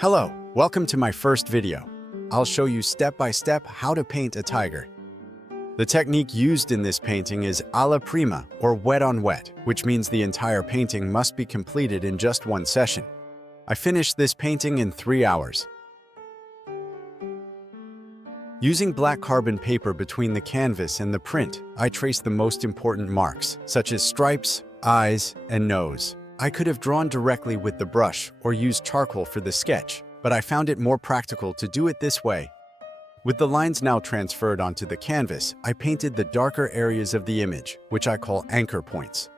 Hello, welcome to my first video. I'll show you step by step how to paint a tiger. The technique used in this painting is alla prima, or wet on wet, which means the entire painting must be completed in just one session. I finished this painting in 3 hours. Using black carbon paper between the canvas and the print, I traced the most important marks, such as stripes, eyes, and nose. I could have drawn directly with the brush or used charcoal for the sketch, but I found it more practical to do it this way. With the lines now transferred onto the canvas, I painted the darker areas of the image, which I call anchor points.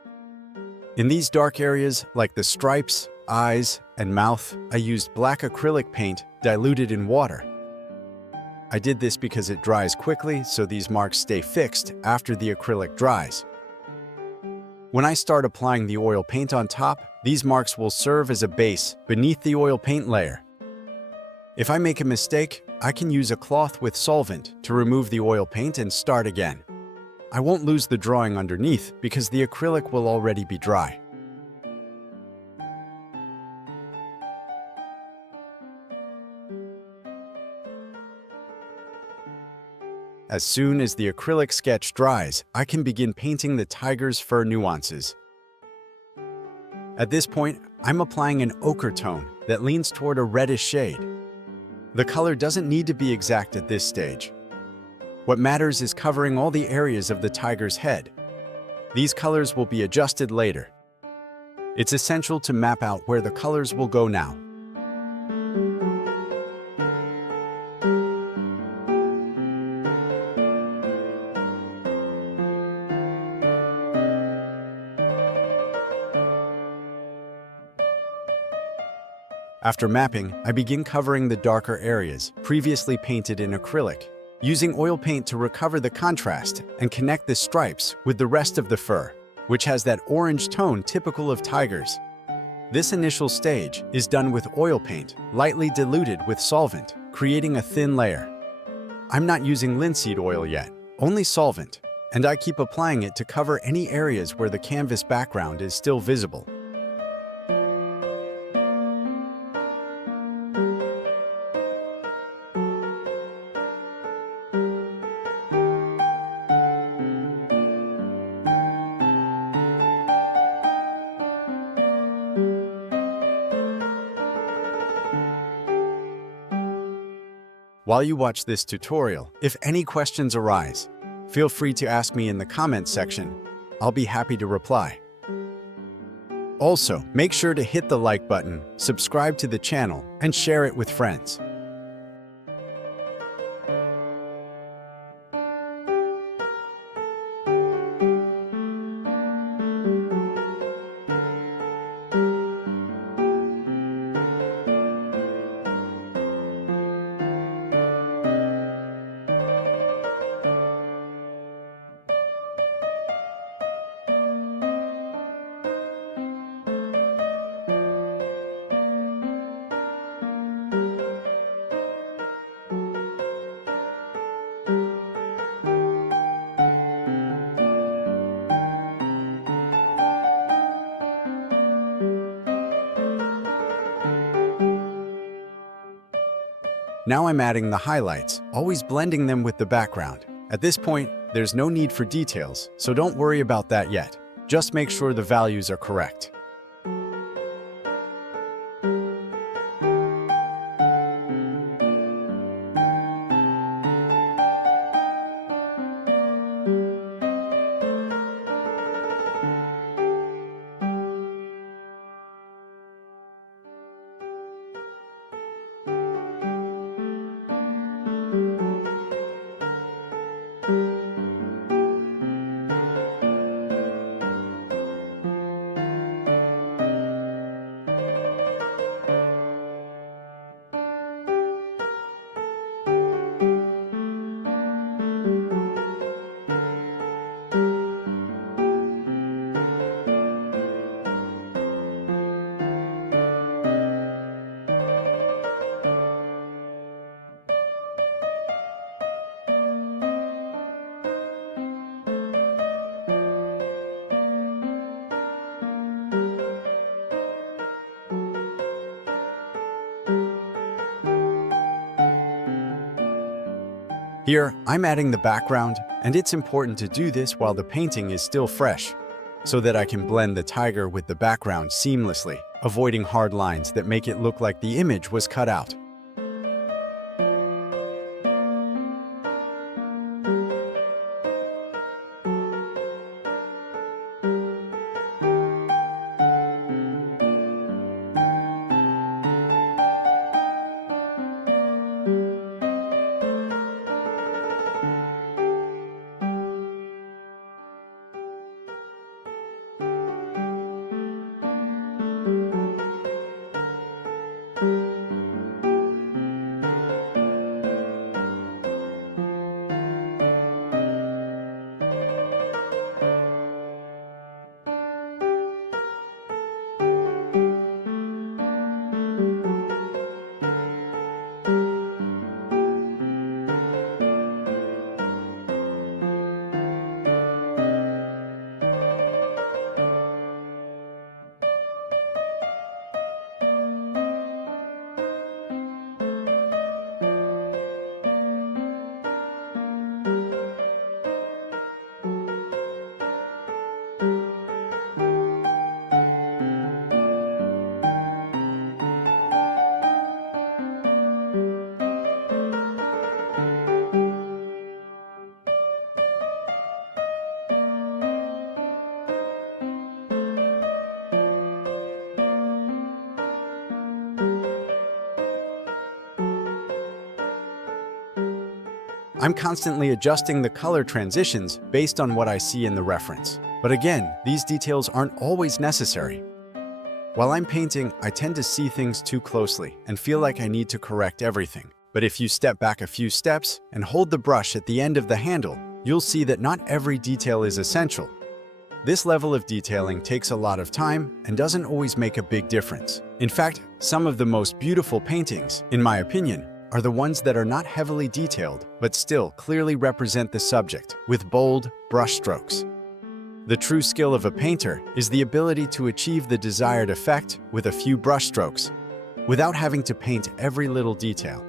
In these dark areas, like the stripes, eyes, and mouth, I used black acrylic paint diluted in water. I did this because it dries quickly, so these marks stay fixed after the acrylic dries. When I start applying the oil paint on top, these marks will serve as a base beneath the oil paint layer. If I make a mistake, I can use a cloth with solvent to remove the oil paint and start again. I won't lose the drawing underneath because the acrylic will already be dry. As soon as the acrylic sketch dries, I can begin painting the tiger's fur nuances. At this point, I'm applying an ochre tone that leans toward a reddish shade. The color doesn't need to be exact at this stage. What matters is covering all the areas of the tiger's head. These colors will be adjusted later. It's essential to map out where the colors will go now. After mapping, I begin covering the darker areas, previously painted in acrylic, using oil paint to recover the contrast and connect the stripes with the rest of the fur, which has that orange tone typical of tigers. This initial stage is done with oil paint, lightly diluted with solvent, creating a thin layer. I'm not using linseed oil yet, only solvent, and I keep applying it to cover any areas where the canvas background is still visible. While you watch this tutorial, if any questions arise, feel free to ask me in the comments section. I'll be happy to reply. Also, make sure to hit the like button, subscribe to the channel, and share it with friends. Now I'm adding the highlights, always blending them with the background. At this point, there's no need for details, so don't worry about that yet. Just make sure the values are correct. Here, I'm adding the background, and it's important to do this while the painting is still fresh, so that I can blend the tiger with the background seamlessly, avoiding hard lines that make it look like the image was cut out. I'm constantly adjusting the color transitions based on what I see in the reference. But again, these details aren't always necessary. While I'm painting, I tend to see things too closely and feel like I need to correct everything. But if you step back a few steps and hold the brush at the end of the handle, you'll see that not every detail is essential. This level of detailing takes a lot of time and doesn't always make a big difference. In fact, some of the most beautiful paintings, in my opinion, are the ones that are not heavily detailed, but still clearly represent the subject with bold brush strokes. The true skill of a painter is the ability to achieve the desired effect with a few brush strokes, without having to paint every little detail.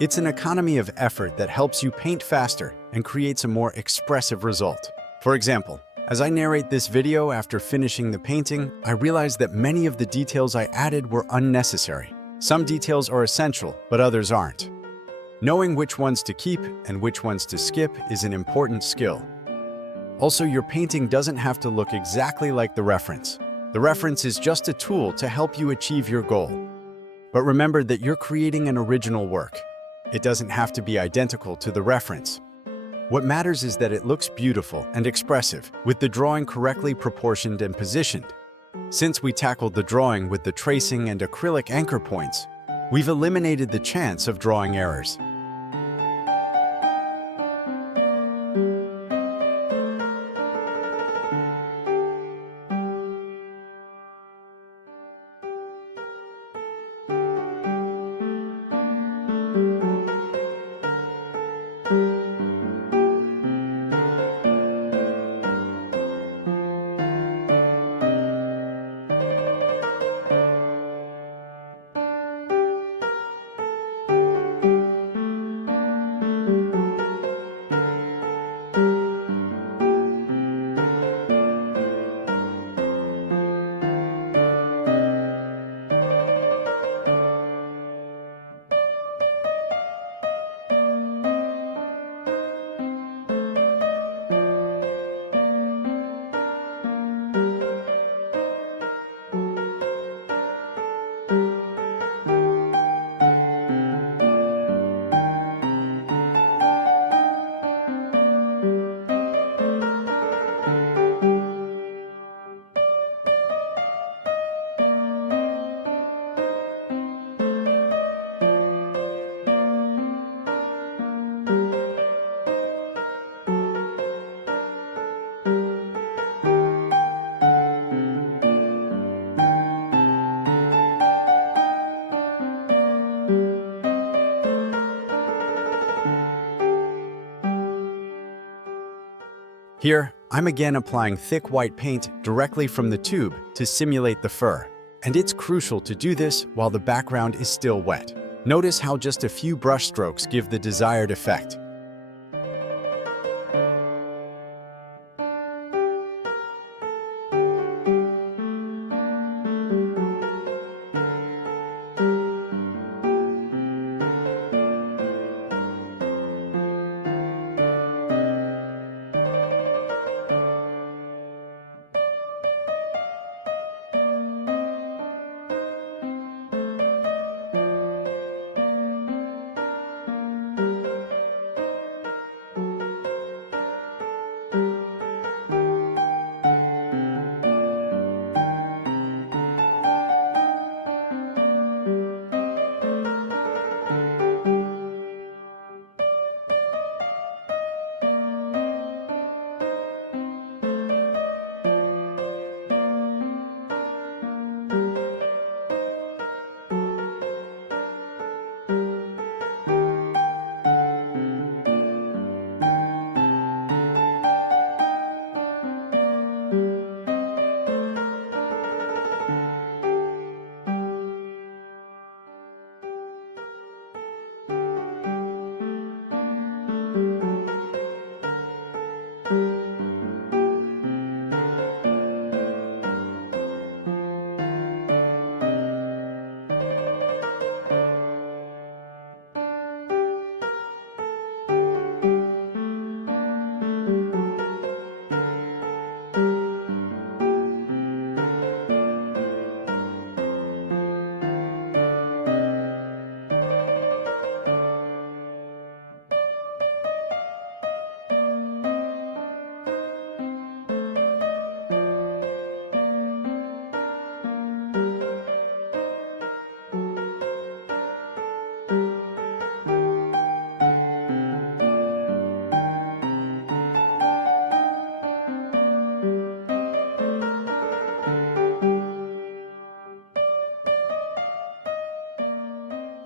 It's an economy of effort that helps you paint faster and creates a more expressive result. For example, as I narrate this video after finishing the painting, I realize that many of the details I added were unnecessary. Some details are essential, but others aren't. Knowing which ones to keep and which ones to skip is an important skill. Also, your painting doesn't have to look exactly like the reference. The reference is just a tool to help you achieve your goal. But remember that you're creating an original work. It doesn't have to be identical to the reference. What matters is that it looks beautiful and expressive, with the drawing correctly proportioned and positioned. Since we tackled the drawing with the tracing and acrylic anchor points, we've eliminated the chance of drawing errors. Here, I'm again applying thick white paint directly from the tube to simulate the fur, and it's crucial to do this while the background is still wet. Notice how just a few brush strokes give the desired effect.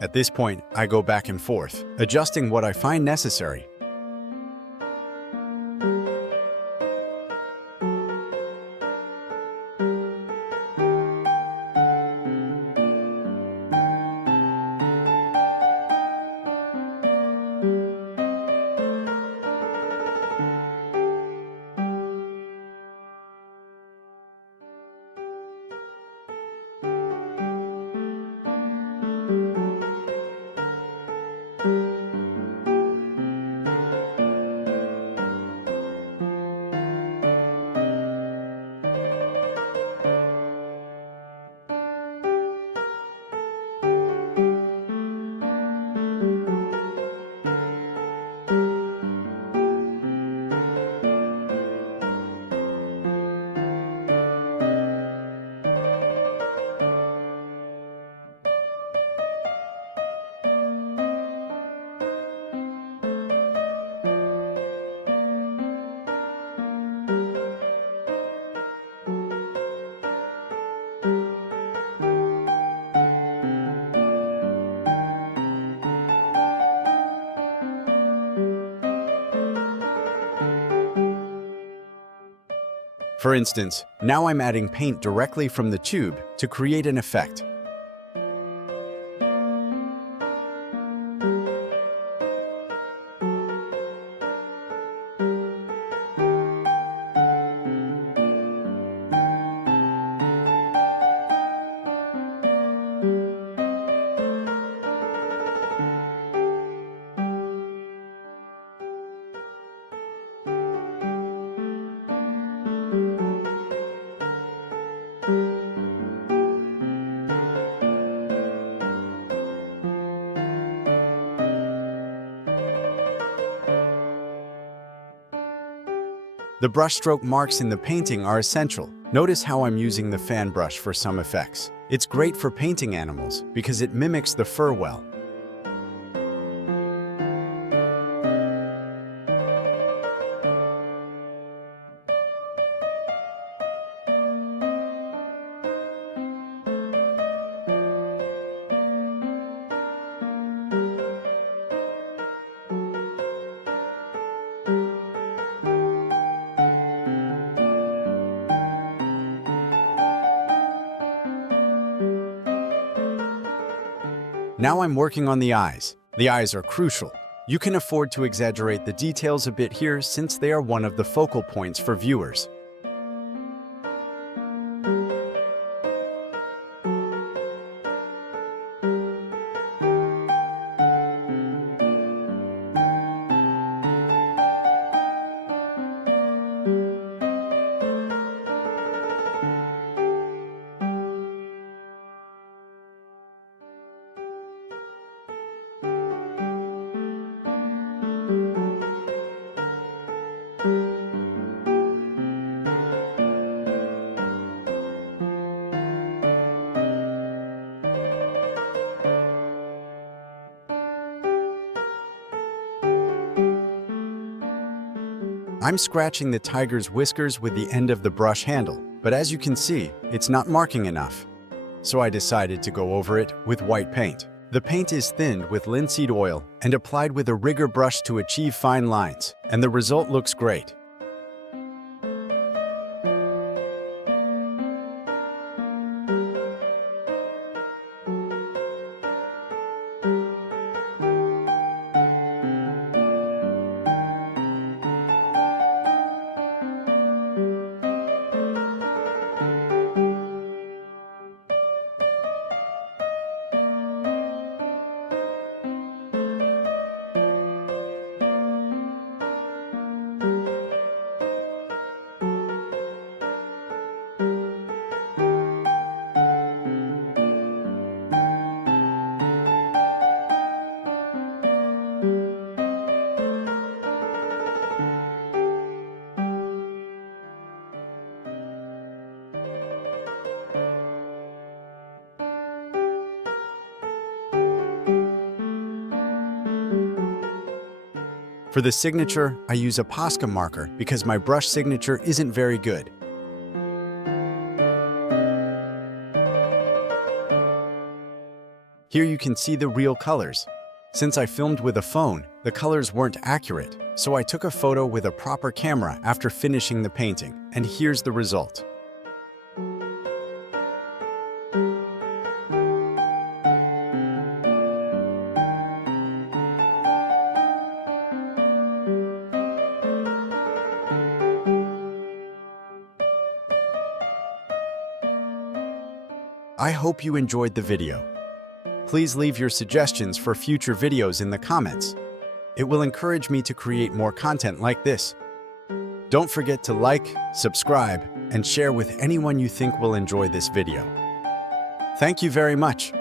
At this point, I go back and forth, adjusting what I find necessary. For instance, now I'm adding paint directly from the tube to create an effect. The brushstroke marks in the painting are essential. Notice how I'm using the fan brush for some effects. It's great for painting animals because it mimics the fur well. Now I'm working on the eyes. The eyes are crucial. You can afford to exaggerate the details a bit here since they are one of the focal points for viewers. I'm scratching the tiger's whiskers with the end of the brush handle, but as you can see, it's not marking enough. So I decided to go over it with white paint. The paint is thinned with linseed oil and applied with a rigger brush to achieve fine lines, and the result looks great. For the signature, I use a Posca marker because my brush signature isn't very good. Here you can see the real colors. Since I filmed with a phone, the colors weren't accurate, so I took a photo with a proper camera after finishing the painting, and here's the result. I hope you enjoyed the video. Please leave your suggestions for future videos in the comments. It will encourage me to create more content like this. Don't forget to like, subscribe, and share with anyone you think will enjoy this video. Thank you very much.